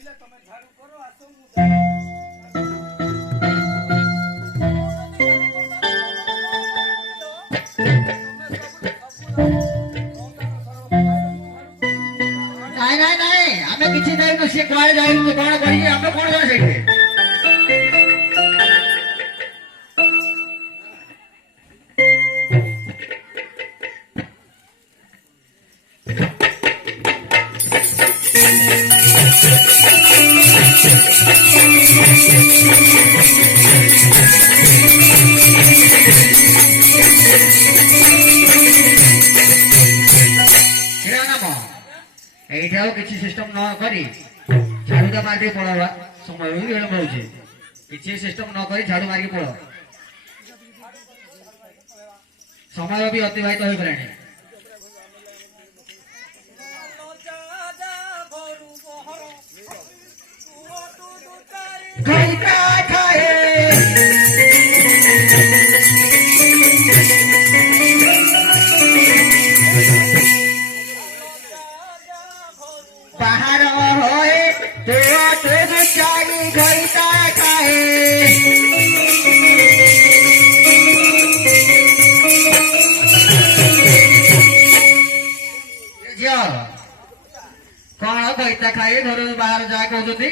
ନାଇଁ ନାଇଁ ନାଇଁ ଆମେ କିଛି ଯାଇନୁ ସିଏ କୁଆଡେ ଯାଇନୁ କଣ କରିକି ଆମେ କଣ ଯାଉ ସେଇଠି এইটাও କିଛି ସିଷ୍ଟମ ନ କରି ଝାଡୁଟା ମାରିକି ପଳବା ସମୟ ବି ବିଳମ୍ବ ହଉଛି କିଛି ସିଷ୍ଟମ ନ କରି ଝାଡୁ ମାରିକି ପଳ ସମୟ ବି ଅତିବାହିତ ହୋଇଗଲାଣି बाहर होए तो चारी घंटा खाए कौन गईता खाए घर बाहर जा कहते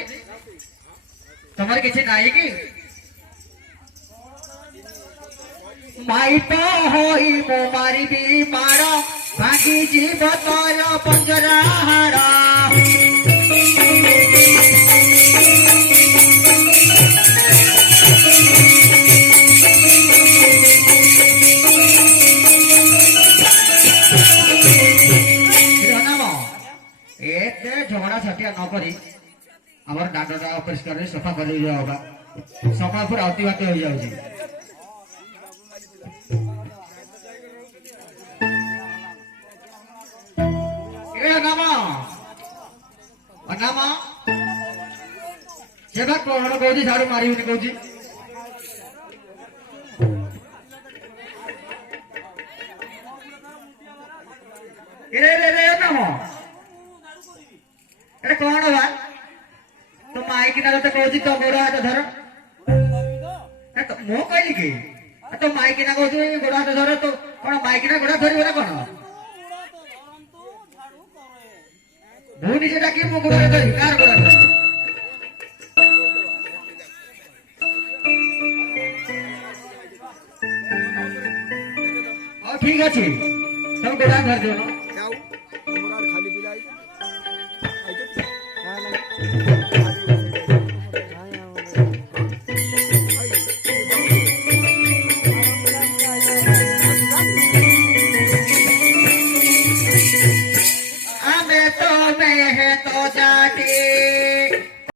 तुम किसी नाई कि माई तो होई मो मारी भी मार भागी जीव तोर पंजरा हारा झगड़ा छटिया न करी आम दांडा अपरिष्कार सफा कर समय पूरा अतिबात हो जाऊँगी कहूँ झाड़ू मारे कहूँ नाम अरे कौन बा तो माइकिना तो कहूँ तो गोड़ हाथ धर मु कहली कि तो माइकिना कहूँ गोड़ हाथ धर तो कौन माइकिना गोड़ धर कौन मु निजे डाकी मो गोड़ धरी कार गोड़ धरी ठीक अच्छे तुम गोड़ हाथ धर दो तो